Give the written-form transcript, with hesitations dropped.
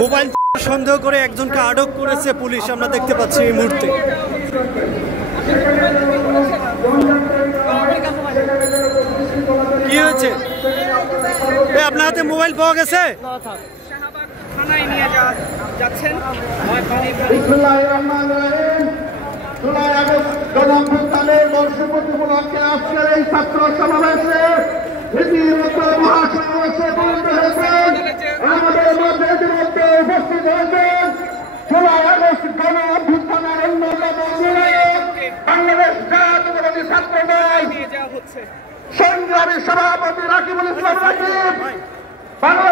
Mobile সন্দেহ করে একজনকে আটক করেছে পুলিশ, আমরা দেখতে পাচ্ছি এই মুহূর্তে। কি হয়েছে? আপনার হাতে মোবাইল পাওয়া গেছে? ছাত্র সমাবেশে আমাদের মধ্যে উপস্থিত হয়েছেন জুলাই আগস্ট গণ অভ্যুত্থানের অন্যতম বাংলাদেশ জাতীয়তাবাদী ছাত্র দল সংগ্রামী সভাপতি রাকিবুল ইসলাম রাকিব, বাংলা